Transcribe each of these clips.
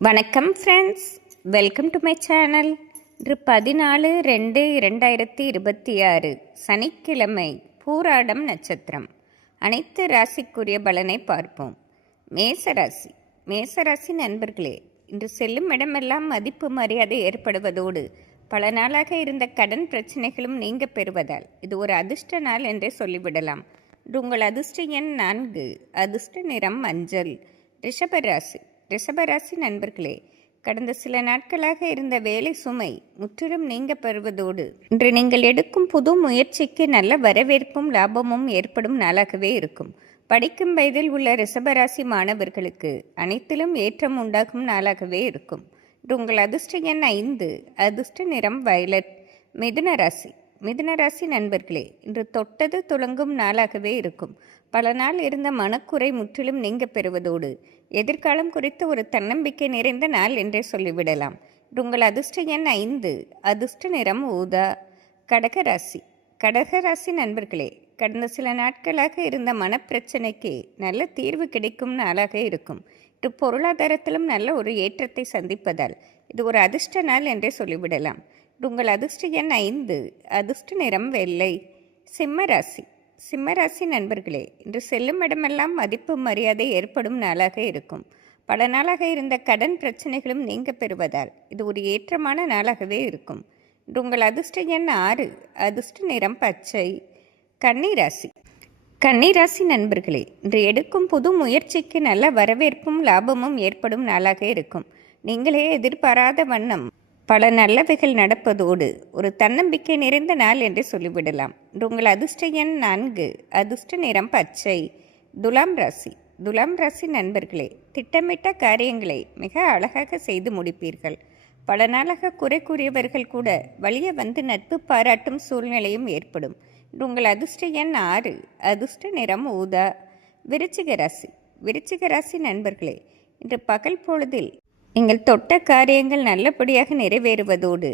வணக்கம் friends welcome to my channel இன்று பதினாலு ரெண்டு இரண்டாயிரத்தி இருபத்தி ஆறு. சனிக்கிழமை பூராடம் நட்சத்திரம். அனைத்து ராசிக்குரிய பலனை பார்ப்போம். மேசராசி மேசராசி நண்பர்களே இன்று செல்லும் இடமெல்லாம் மதிப்பு மரியாதை ஏற்படுவதோடு பல நாளாக இருந்த கடன் பிரச்சனைகளும் நீங்க பெறுவதால் இது ஒரு அதிர்ஷ்ட நாள் என்றே சொல்லிவிடலாம். உங்கள் அதிர்ஷ்ட எண் நான்கு. அதிர்ஷ்ட நிறம் மஞ்சள். ரிஷபராசி ரிஷபராசி நண்பர்களே கடந்த சில நாட்களாக இருந்த வேலை சுமை முற்றிலும் நீங்க பெறுவதோடு இன்று நீங்கள் எடுக்கும் புது முயற்சிக்கு நல்ல வரவேற்பும் லாபமும் ஏற்படும் நாளாகவே இருக்கும். படிக்கும் வயதில் உள்ள ரிஷபராசி மாணவர்களுக்கு அனைத்திலும் ஏற்றம் உண்டாகும் நாளாகவே இருக்கும். இன்று உங்கள் அதிர்ஷ்ட எண் ஐந்து அதிர்ஷ்ட நிறம் வயலட் மிதுன ராசி. மிதுனராசி நண்பர்களே இன்று தொட்டது துளங்கும் நாளாகவே இருக்கும். பல நாள் இருந்த மனக்குறை முற்றிலும் நீங்க பெறுவதோடு எதிர்காலம் குறித்து ஒரு தன்னம்பிக்கை நிறைந்த நாள் என்றே சொல்லிவிடலாம். உங்கள் அதிர்ஷ்ட எண் ஐந்து அதிர்ஷ்ட நிறம் ஊதா கடகராசி கடகராசி நண்பர்களே கடந்த சில நாட்களாக இருந்த மனப்பிரச்சனைக்கு நல்ல தீர்வு கிடைக்கும் நாளாக இருக்கும். இது பொருளாதாரத்திலும் நல்ல ஒரு ஏற்றத்தை சந்திப்பதால் இது ஒரு அதிர்ஷ்ட நாள் என்றே சொல்லிவிடலாம். உங்கள் அதிர்ஷ்ட எண் ஐந்து. அதிர்ஷ்ட நிறம் வெள்ளை. சிம்மராசி சிம்மராசி நண்பர்களே இன்று செல்லும் இடமெல்லாம் மதிப்பு மரியாதை ஏற்படும் நாளாக இருக்கும். பல நாளாக இருந்த கடன் பிரச்சனைகளும் நீங்க பெறுவதால் இது ஒரு ஏற்றமான நாளாகவே இருக்கும். இன்று உங்கள் அதிர்ஷ்ட எண் ஆறு. அதிர்ஷ்ட நிறம் பச்சை. கன்னிராசி கன்னிராசி நண்பர்களே இன்று எடுக்கும் புது முயற்சிக்கு நல்ல வரவேற்பும் லாபமும் ஏற்படும் நாளாக இருக்கும். நீங்களே எதிர்பாராத வண்ணம் பல நல்லவைகள் நடப்பதோடு ஒரு தன்னம்பிக்கை நிறைந்த நாள் என்று சொல்லிவிடலாம். உங்கள் அதிர்ஷ்ட எண் நான்கு அதிர்ஷ்ட நிறம் பச்சை. துலாம் ராசி. துலாம் ராசி நண்பர்களே திட்டமிட்ட காரியங்களை மிக அழகாக செய்து முடிப்பீர்கள். பல நாளாக குறை கூறியவர்கள் கூட வழியே வந்து நட்பு பாராட்டும் சூழ்நிலையும் ஏற்படும். உங்கள் அதிர்ஷ்ட எண் ஆறு அதிர்ஷ்ட நிறம் ஊதா. விருச்சிக ராசி. விருச்சிக ராசி நண்பர்களே இன்று பகல் பொழுதில் நீங்கள் தொட்ட காரியங்கள் நல்லபடியாக நிறைவேறுவதோடு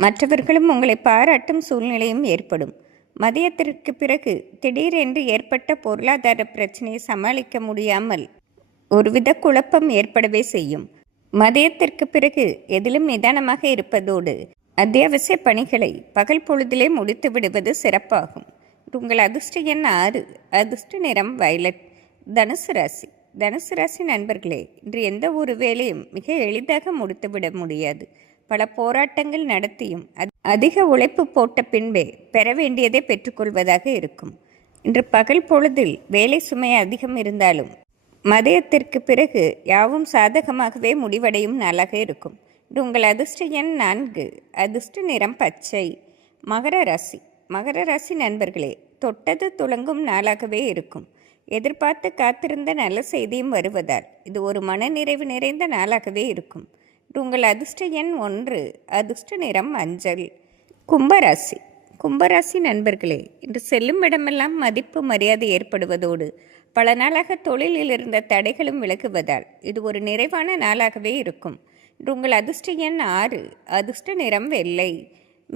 மற்றவர்களும் உங்களை பாராட்டும் சூழ்நிலையும் ஏற்படும். மதியத்திற்கு பிறகு திடீரென்று ஏற்பட்ட பொருளாதார பிரச்சனையை சமாளிக்க முடியாமல் ஒருவித குழப்பம் ஏற்படவே செய்யும். மதியத்திற்கு பிறகு எதிலும் நிதானமாக இருப்பதோடு அத்தியாவசிய பணிகளை பகல் பொழுதிலே முடித்து விடுவது சிறப்பாகும். உங்கள் அதிர்ஷ்ட எண் ஆறு. அதிர்ஷ்ட நிறம் வயலட். தனுசு ராசி. தனுசு ராசி நண்பர்களே இன்று எந்த ஒரு வேலையும் மிக எளிதாக முடித்துவிட முடியாது. பல போராட்டங்கள் நடத்தியும் அதிக உழைப்பு போட்ட பின்பே பெற வேண்டியதை பெற்றுக்கொள்வதாக இருக்கும். இன்று பகல் பொழுதில் வேலை சுமை அதிகம் இருந்தாலும் மதியத்திற்கு பிறகு யாவும் சாதகமாகவே முடிவடையும் நாளாக இருக்கும். இன்று உங்கள் அதிர்ஷ்ட எண் நான்கு அதிர்ஷ்ட நிறம் பச்சை. மகர ராசி மகர ராசி நண்பர்களே தொட்டது துளங்கும் நாளாகவே இருக்கும். எதிர்பார்த்து காத்திருந்த நல்ல செய்தியும் வருவதால். இது ஒரு மனநிறைவு நிறைந்த நாளாகவே இருக்கும். உங்கள் அதிர்ஷ்ட எண் ஒன்று அதிர்ஷ்ட நிறம் மஞ்சள் கும்பராசி. கும்பராசி நண்பர்களே இன்று செல்லும் இடமெல்லாம் மதிப்பு மரியாதை ஏற்படுவதோடு பல நாளாக தொழிலில் இருந்த தடைகளும் விலகுவதால் இது ஒரு நிறைவான நாளாகவே இருக்கும். இன்று உங்கள் அதிர்ஷ்ட எண் ஆறு அதிர்ஷ்ட நிறம் வெள்ளை.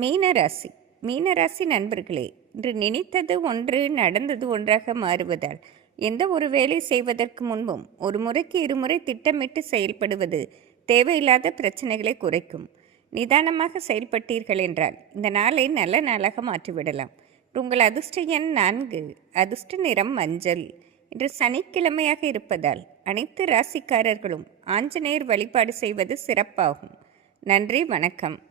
மீனராசி. மீனராசி நண்பர்களே இன்று நினைத்தது ஒன்று நடந்தது ஒன்றாக மாறுவதால் எந்த ஒரு வேலை செய்வதற்கு முன்பும் ஒரு முறைக்கு இருமுறை திட்டமிட்டு செயல்படுவது தேவையில்லாத பிரச்சனைகளை குறைக்கும். நிதானமாக செயல்பட்டீர்கள் என்றால் இந்த நாளை நல்ல நாளாக மாற்றிவிடலாம். உங்கள் அதிர்ஷ்ட எண் நான்கு அதிர்ஷ்ட நிறம் மஞ்சள். இன்று சனிக்கிழமையாக இருப்பதால் அனைத்து ராசிக்காரர்களும் ஆஞ்சநேயர் வழிபாடு செய்வது சிறப்பாகும். நன்றி வணக்கம்.